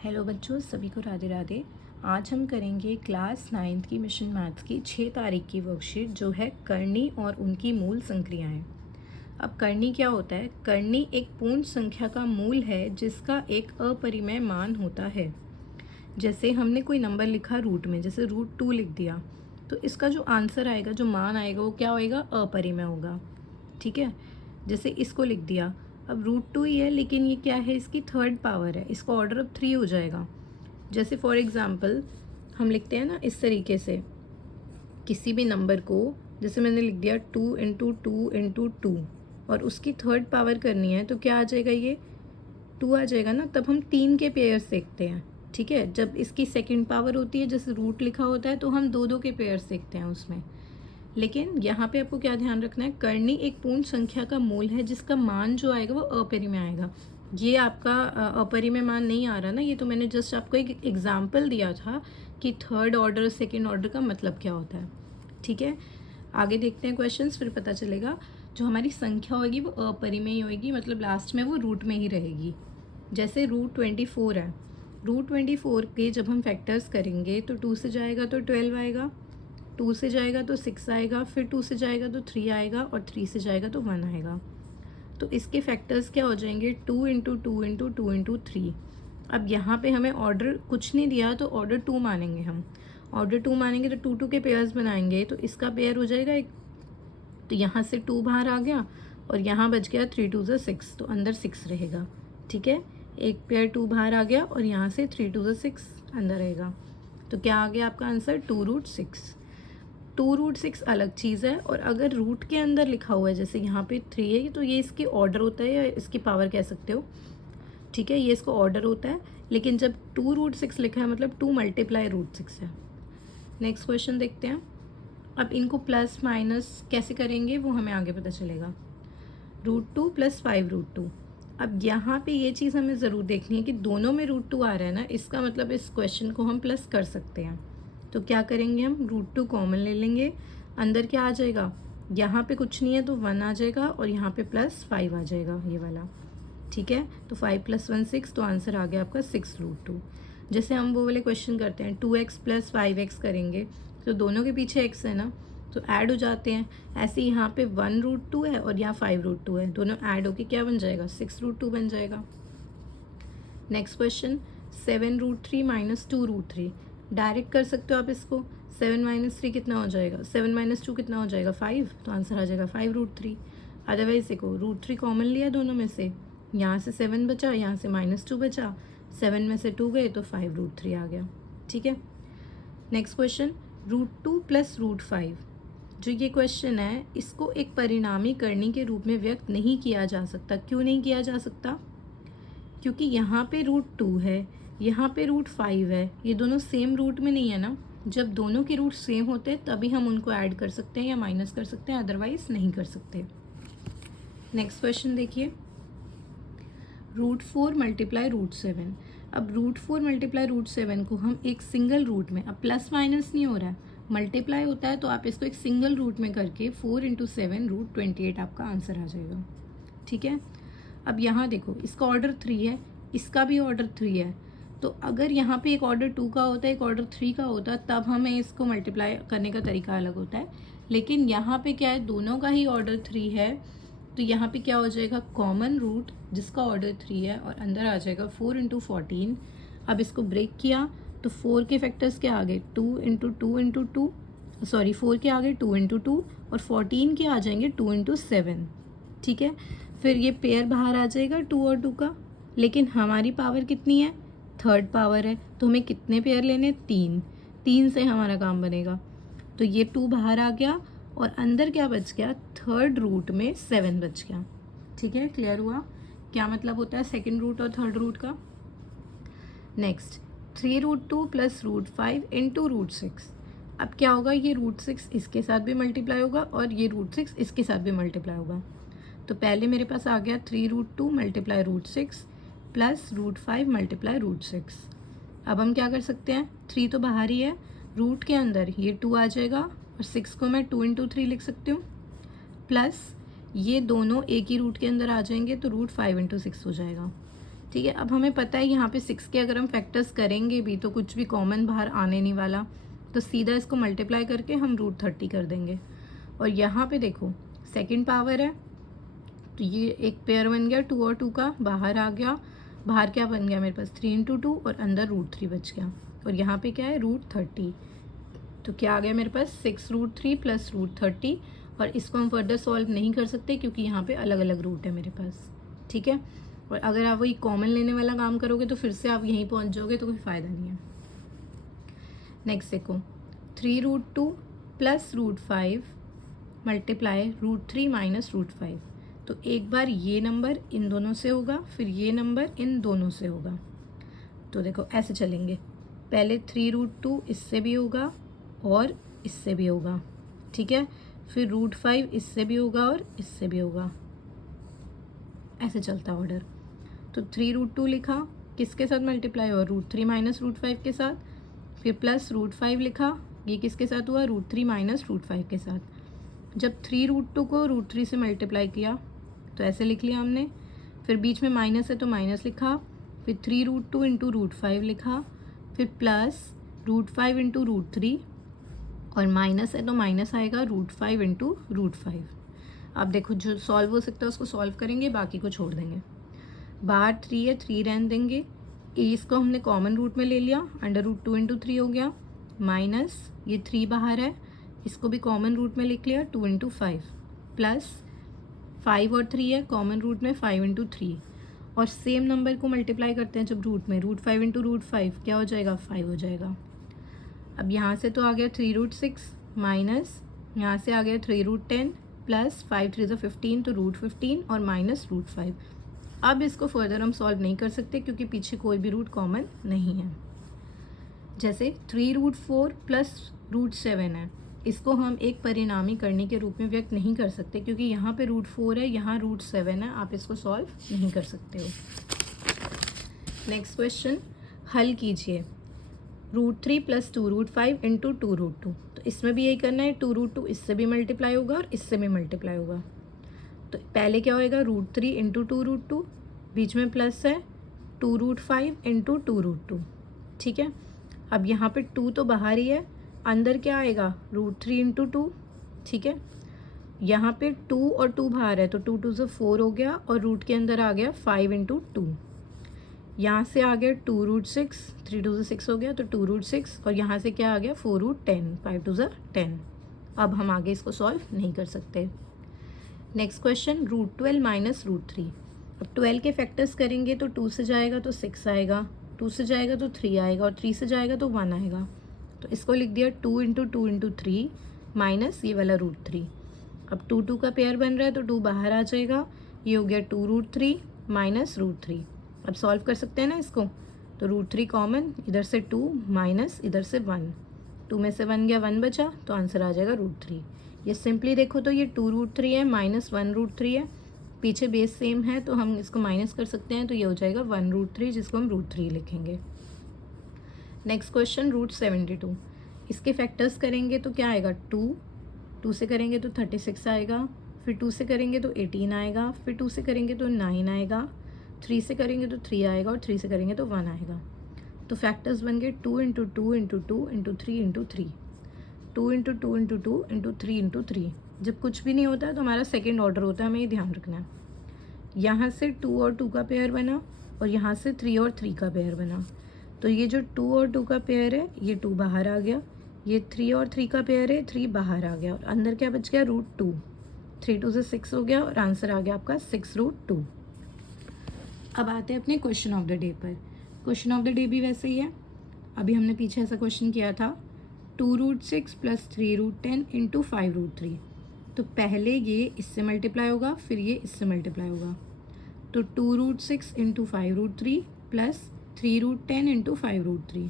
Hello बच्चों, सभी को राधे राधे। आज हम करेंगे क्लास 9th की मिशन मैथ्स की 6 तारीख की वर्कशीट जो है करनी और उनकी मूल संक्रियाएं। अब करनी क्या होता है? करनी एक पूर्ण संख्या का मूल है जिसका एक अपरिमेय मान होता है। जैसे हमने कोई नंबर लिखा रूट में, जैसे √2 लिख दिया, तो इसका जो आंसर आएगा, जो मान आएगा, वो क्या होएगा? अपरिमेय होगा। ठीक है। जैसे इसको लिख दिया, अब √2 ही है लेकिन ये क्या है? इसकी थर्ड पावर है, इसका ऑर्डर अब 3 हो जाएगा। जैसे फॉर एग्ज़ाम्पल हम लिखते हैं ना इस तरीके से किसी भी नंबर को, जैसे मैंने लिख दिया 2 × 2 × 2 और उसकी थर्ड पावर करनी है तो क्या आ जाएगा? ये 2 आ जाएगा ना। तब हम 3 के पेयर्स देखते हैं। ठीक है। जब इसकी सेकंड पावर होती है, जैसे रूट लिखा होता है, तो हम 2 के पेयर्स देखते हैं उसमें। लेकिन यहाँ पे आपको क्या ध्यान रखना है? करनी एक पूर्ण संख्या का मूल है जिसका मान जो आएगा वो अपरिमेय आएगा। ये आपका अपरिमेय मान नहीं आ रहा ना, ये तो मैंने जस्ट आपको एक एग्जाम्पल दिया था कि थर्ड ऑर्डर सेकेंड ऑर्डर का मतलब क्या होता है। ठीक है। आगे देखते हैं क्वेश्चंस, फिर पता चलेगा। जो हमारी संख्या होगी वो अपरिमेय होगी, मतलब लास्ट में वो रूट में ही रहेगी। जैसे √24 है, √24 के जब हम फैक्टर्स करेंगे तो 2 से जाएगा तो 12 आएगा, 2 से जाएगा तो 6 आएगा, फिर 2 से जाएगा तो 3 आएगा और 3 से जाएगा तो 1 आएगा। तो इसके फैक्टर्स क्या हो जाएंगे? 2 × 2 × 2 × 3। अब यहाँ पे हमें ऑर्डर कुछ नहीं दिया तो ऑर्डर 2 मानेंगे हम। ऑर्डर 2 मानेंगे तो 2 के पेयर्स बनाएंगे, तो इसका पेयर हो जाएगा एक, तो यहाँ से 2 बाहर आ गया और यहाँ बच गया 3 × 2 = 6, तो अंदर 6 रहेगा। ठीक है। एक पेयर 2 बाहर आ गया और यहाँ से 3 × 2 = 6 अंदर रहेगा। तो क्या आ गया आपका आंसर? 2√6। 2√6 अलग चीज़ है, और अगर रूट के अंदर लिखा हुआ है, जैसे यहाँ पे 3 है, तो ये इसकी ऑर्डर होता है या इसकी पावर कह सकते हो। ठीक है, ये इसको ऑर्डर होता है। लेकिन जब 2√6 लिखा है मतलब 2 × √6 है। नेक्स्ट क्वेश्चन देखते हैं। अब इनको प्लस माइनस कैसे करेंगे वो हमें आगे पता चलेगा। √2 + 5√2। अब यहाँ पे ये चीज़ हमें ज़रूर देखनी है कि दोनों में √2 आ रहा है ना, इसका मतलब इस क्वेश्चन को हम प्लस कर सकते हैं। तो क्या करेंगे? हम √2 कॉमन ले लेंगे, अंदर क्या आ जाएगा? यहाँ पे कुछ नहीं है तो 1 आ जाएगा और यहाँ पे +5 आ जाएगा, ये वाला। ठीक है। तो 5 + 1 6, तो आंसर आ गया आपका 6√2। जैसे हम वो वाले क्वेश्चन करते हैं 2x + 5x करेंगे, तो दोनों के पीछे x है ना, तो ऐड हो जाते हैं। ऐसे यहाँ पे 1√2 है और यहाँ 5√2 है, दोनों ऐड होके क्या बन जाएगा? 6√2 बन जाएगा। Next question 7√3 - 2√3। डायरेक्ट कर सकते हो आप इसको। 7 - 3 कितना हो जाएगा? 7 - 2 कितना हो जाएगा? 5, तो आंसर आ जाएगा 5√3। अदरवाइज देखो, √3 कॉमन लिया दोनों में से, यहाँ से 7 बचा, यहाँ से -2 बचा, 7 में से 2 गए तो 5√3 आ गया। ठीक है। Next question √2 + √5। जो ये क्वेश्चन है इसको एक परिणामी करनी के रूप में व्यक्त नहीं किया जा सकता। क्यों नहीं किया जा सकता? क्योंकि यहाँ पे √2 है, यहाँ पे √5 है, ये दोनों सेम रूट में नहीं है ना। जब दोनों के रूट सेम होते हैं तभी हम उनको ऐड कर सकते हैं या माइनस कर सकते हैं, अदरवाइज नहीं कर सकते। नेक्स्ट क्वेश्चन देखिए, √4 × √7। अब √4 × √7 को हम एक सिंगल रूट में, अब प्लस माइनस नहीं हो रहा है, मल्टीप्लाई होता है, तो आप इसको एक सिंगल रूट में करके 4 × 7 √28 आपका आंसर आ जाएगा। ठीक है। अब यहाँ देखो, इसका ऑर्डर 3 है, इसका भी ऑर्डर 3 है, तो अगर यहाँ पे एक ऑर्डर 2 का होता है, एक ऑर्डर 3 का होता, तब हमें इसको मल्टीप्लाई करने का तरीका अलग होता है। लेकिन यहाँ पे क्या है, दोनों का ही ऑर्डर 3 है, तो यहाँ पे क्या हो जाएगा? कॉमन रूट जिसका ऑर्डर 3 है और अंदर आ जाएगा 4 × 14। अब इसको ब्रेक किया तो 4 के फैक्टर्स क्या आ गए? 2 × 2 × 2, सॉरी 4 के आ गए 2 × 2 और 14 के आ जाएंगे 2 × 7। ठीक है। फिर ये पेयर बाहर आ जाएगा 2 और 2 का, लेकिन हमारी पावर कितनी है? थर्ड पावर है, तो हमें कितने पेयर लेने? 3। 3 से हमारा काम बनेगा। तो ये 2 बाहर आ गया और अंदर क्या बच गया? थर्ड रूट में 7 बच गया। ठीक है, क्लियर हुआ क्या मतलब होता है सेकंड रूट और थर्ड रूट का। नेक्स्ट 3√2 + √5 × √6। अब क्या होगा? ये √6 इसके साथ भी मल्टीप्लाई होगा और ये √6 इसके साथ भी मल्टीप्लाई होगा। तो पहले मेरे पास आ गया 3√2 × √6 + √5 × √6। अब हम क्या कर सकते हैं? 3 तो बाहर ही है, रूट के अंदर ये 2 आ जाएगा और 6 को मैं 2 × 3 लिख सकती हूँ, प्लस ये दोनों एक ही रूट के अंदर आ जाएंगे तो √5 × 6 हो जाएगा। ठीक है। अब हमें पता है यहाँ पे 6 के अगर हम फैक्टर्स करेंगे भी तो कुछ भी कॉमन बाहर आने नहीं वाला, तो सीधा इसको मल्टीप्लाई करके हम √30 कर देंगे। और यहाँ पे देखो सेकंड पावर है, तो ये एक पेयर बन गया 2 और 2 का, बाहर आ गया। बाहर क्या बन गया मेरे पास 3 × 2 और अंदर √3 बच गया। और यहाँ पे क्या है √30, तो क्या आ गया मेरे पास 6√3 + √30। और इसको हम फर्दर सॉल्व नहीं कर सकते क्योंकि यहाँ पे अलग अलग रूट है मेरे पास, ठीक है। और अगर आप वही कॉमन लेने वाला काम करोगे तो फिर से आप यहीं पहुँच जाओगे, तो कोई फ़ायदा नहीं है। नेक्स्ट देखो 3√2 + √5 मल्टीप्लाई √3 - √5। तो एक बार ये नंबर इन दोनों से होगा, फिर ये नंबर इन दोनों से होगा। तो देखो ऐसे चलेंगे, पहले 3√2 इससे भी होगा और इससे भी होगा, ठीक है। फिर √5 इससे भी होगा और इससे भी होगा, ऐसे चलता ऑर्डर। तो 3√2 लिखा, किसके साथ मल्टीप्लाई हुआ √3 - √5 के साथ। फिर प्लस √5 लिखा, ये किसके साथ हुआ √3 - √5 के साथ। जब 3√2 को √3 से मल्टीप्लाई किया तो ऐसे लिख लिया हमने। फिर बीच में माइनस है तो माइनस लिखा। फिर 3√2 × √5 लिखा। फिर प्लस √5 × √3 और माइनस है तो माइनस आएगा √5 × √5। अब देखो जो सॉल्व हो सकता है उसको सॉल्व करेंगे, बाकी को छोड़ देंगे। बाहर 3 है, 3 रहने देंगे। इसको हमने कॉमन रूट में ले लिया, √2 × 3 हो गया, माइनस ये 3 बाहर है, इसको भी कॉमन रूट में लिख लिया 2 × 5, प्लस 5 और 3 है कॉमन रूट में 5 × 3। और सेम नंबर को मल्टीप्लाई करते हैं जब रूट में, √5 × √5 क्या हो जाएगा 5 हो जाएगा। अब यहाँ से तो आ गया 3√6 माइनस यहाँ से आ गया 3√10 प्लस 5 3 15 तो √15 और माइनस √5। अब इसको फर्दर हम सॉल्व नहीं कर सकते क्योंकि पीछे कोई भी रूट कॉमन नहीं है। जैसे 3√4 प्लस √7 है, इसको हम एक परिणामी करने के रूप में व्यक्त नहीं कर सकते क्योंकि यहाँ पे √4 है, यहाँ √7 है, आप इसको सॉल्व नहीं कर सकते हो। नेक्स्ट क्वेश्चन हल कीजिए। √3 + 2√5 × 2√2। तो इसमें भी यही करना है, 2√2 इससे भी मल्टीप्लाई होगा और इससे भी मल्टीप्लाई होगा। तो पहले क्या होएगा √3 × 2√2, बीच में प्लस है 2√5 × 2√2, ठीक है। अब यहाँ पे 2 तो बाहर ही है, अंदर क्या आएगा √3 × 2, ठीक है। यहाँ पे 2 और 2 बाहर है तो 2 2 से 4 हो गया और रूट के अंदर आ गया 5 × 2। यहाँ से आ गया 2√6, 3 2 से 6 हो गया तो 2√6 और यहाँ से क्या आ गया 4√10, 5 2 से 10। अब हम आगे इसको सॉल्व नहीं कर सकते। Next question √12 - √3। अब 12 के फैक्टर्स करेंगे तो 2 से जाएगा तो 6 आएगा, 2 से जाएगा तो 3 आएगा और 3 से जाएगा तो 1 आएगा। तो इसको लिख दिया 2 × 2 × 3 माइनस ये वाला √3। अब 2 2 का पेयर बन रहा है तो 2 बाहर आ जाएगा, ये हो गया 2√3 माइनस √3। अब सॉल्व कर सकते हैं ना इसको, तो √3 कॉमन, इधर से 2 माइनस इधर से 1, 2 में से 1 गया 1 बचा तो आंसर आ जाएगा √3। ये सिंपली देखो तो ये 2√3 है माइनस 1√3 है, पीछे बेस सेम है तो हम इसको माइनस कर सकते हैं, तो ये हो जाएगा 1√3 जिसको हम √3 लिखेंगे। Next question √72। इसके फैक्टर्स करेंगे तो क्या आएगा 2 से करेंगे तो 36 आएगा, फिर 2 से करेंगे तो 18 आएगा, फिर 2 से करेंगे तो 9 आएगा, 3 से करेंगे तो 3 आएगा और 3 से करेंगे तो 1 आएगा। तो फैक्टर्स बन गए 2 × 2 × 2 × 3 × 3, 2 × 2 × 2 × 3 × 3। जब कुछ भी नहीं होता है तो हमारा सेकेंड ऑर्डर होता है, हमें ये ध्यान रखना है। यहाँ से 2 और 2 का पेयर बना और यहाँ से 3 और 3 का पेयर बना, तो ये जो 2 और 2 का पेयर है ये 2 बाहर आ गया, ये 3 और 3 का पेयर है 3 बाहर आ गया और अंदर क्या बच गया √2, 3 2 से 6 हो गया और आंसर आ गया आपका 6√2। अब आते हैं अपने क्वेश्चन ऑफ द डे पर। क्वेश्चन ऑफ द डे भी वैसे ही है, अभी हमने पीछे ऐसा क्वेश्चन किया था 2√6 + 3√10 × 5√3। तो पहले ये इससे मल्टीप्लाई होगा फिर ये इससे मल्टीप्लाई होगा, तो 2√6 × 5√3 प्लस 3√10 × 5√3।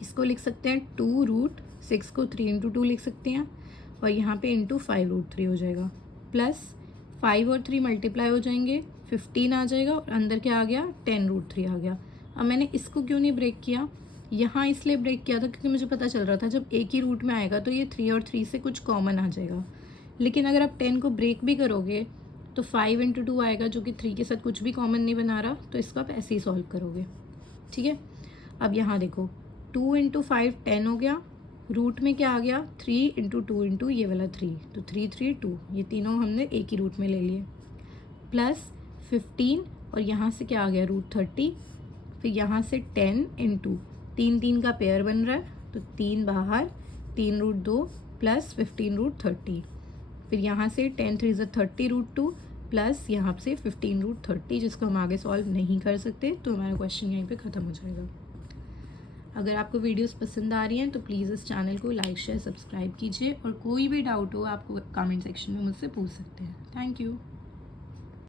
इसको लिख सकते हैं 2√6 को 3 × 2 लिख सकते हैं और यहाँ पे × 5√3 हो जाएगा, प्लस 5 और 3 मल्टीप्लाई हो जाएंगे 15 आ जाएगा और अंदर क्या आ गया 10√3 आ गया। अब मैंने इसको क्यों नहीं ब्रेक किया, यहाँ इसलिए ब्रेक किया था क्योंकि मुझे पता चल रहा था जब एक ही रूट में आएगा तो ये 3 और 3 से कुछ कॉमन आ जाएगा, लेकिन अगर आप 10 को ब्रेक भी करोगे तो 5 इंटू 2 आएगा जो कि 3 के साथ कुछ भी कॉमन नहीं बना रहा, तो इसको आप ऐसे ही सॉल्व करोगे। ठीक है, अब यहाँ देखो 2 इंटू 5 10 हो गया, रूट में क्या आ गया 3 इंटू 2 इंटू ये वाला 3, तो 3 3 2, ये तीनों हमने एक ही रूट में ले लिए, प्लस 15 और यहाँ से क्या आ गया रूट 30, फिर यहाँ से 10 इंटू 3 3 का पेयर बन रहा है, तो 3 बाहर, 3 रूट 2 प्लस 15 रूट 30, फिर यहाँ से 10 3 ज़ा 30 रूट 2 प्लस यहाँ से 15 रूट 30, जिसको हम आगे सॉल्व नहीं कर सकते, तो हमारा क्वेश्चन यहीं पे ख़त्म हो जाएगा। अगर आपको वीडियोस पसंद आ रही हैं तो प्लीज़ इस चैनल को लाइक शेयर सब्सक्राइब कीजिए, और कोई भी डाउट हो आपको कमेंट सेक्शन में मुझसे पूछ सकते हैं। Thank you.